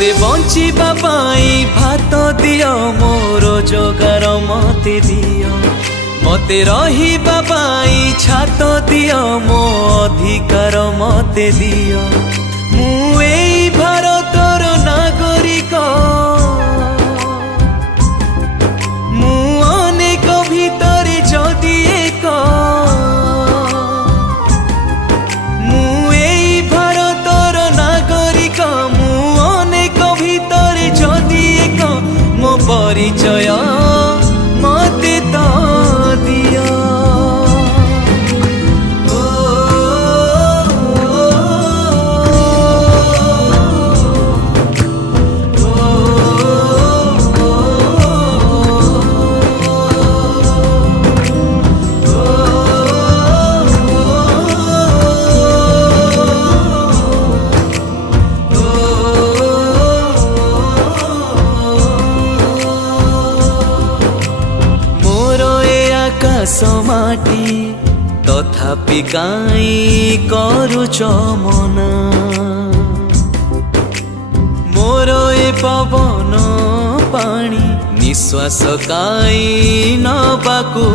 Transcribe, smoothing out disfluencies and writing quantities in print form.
मते बंचिबा पाई भात दियो मो रोजगार मते दियो मते रहिबा पाई छात दियो मो अधिकार मते दियो मु एई भारतर नागरिक मु अनेक भितरे जदि एक मु एई भारतर नागरिक मु अनेक भितरे जदि एक मो परिचय मते तो दियो। समाटी तथापि काई करुच मना मोर ए पवन पानी निश्वास काई नबाकू